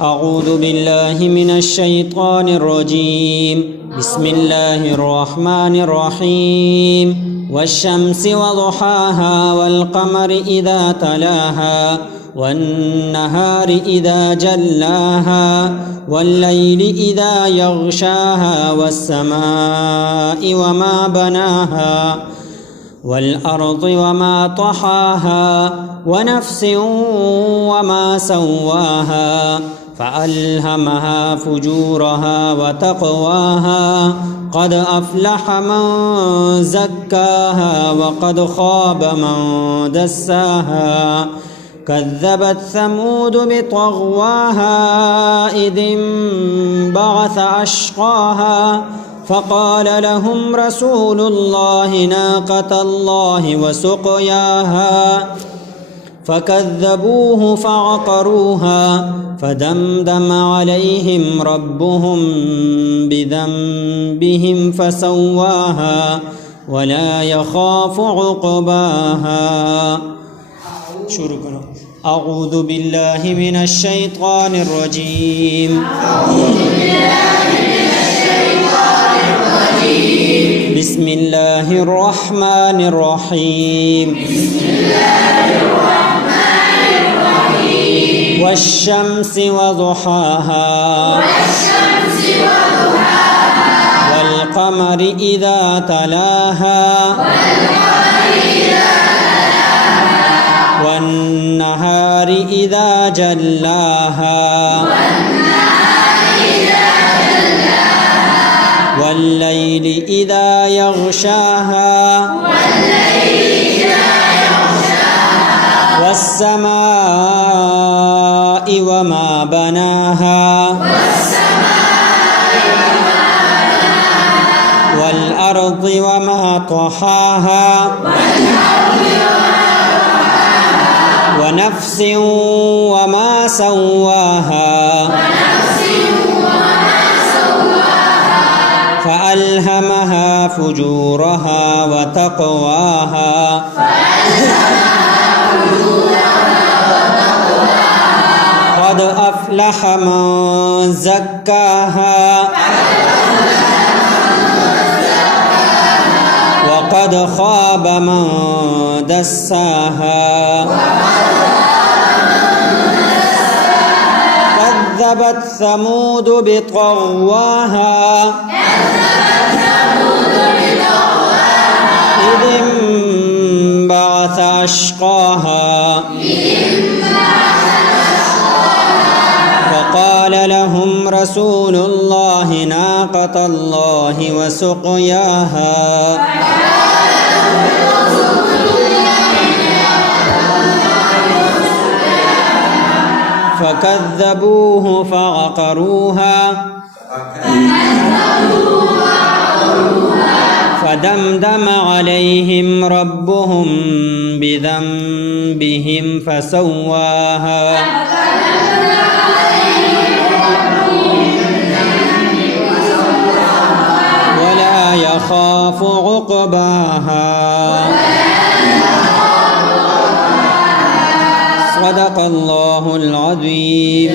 أعوذ بالله من الشيطان الرجيم. بسم الله الرحمن الرحيم. والشمس وضحاها والقمر إذا تلاها والنهار إذا جلاها والليل إذا يغشاها والسماء وما بناها والأرض وما طحاها ونفس وما سواها فألهمها فجورها وتقواها قد أفلح من زكاها وقد خاب من دساها كذبت ثمود بطغواها إذ انبعث أشقاها فقال لهم رسول الله ناقة الله وسقياها فكذبوه فعقروها فدمدم عليهم ربهم بذنبهم فسواها ولا يخاف عقباها. شروع کرو. أعوذ بالله من الشيطان الرجيم. بسم الله الرحمن الرحيم. والشمس وضحاها والقمر إذا تلاها والنهار إذا جلاها والليل إذا يغشاها والسماء وما بناها والأرض وما طحاها ونفس وما سواها فألهمها فجورها وتقواها قد أفلح من زكاها وقد خاب من دساها كذبت ثمود بطغواها إذ انبعث أشقاها فقال لهم رسول الله ناقة الله وسقياها فكذبوه فعقروها فدمدم عليهم ربهم بذنبهم فسواها ولا يخاف عقباها. صدق الله العظيم.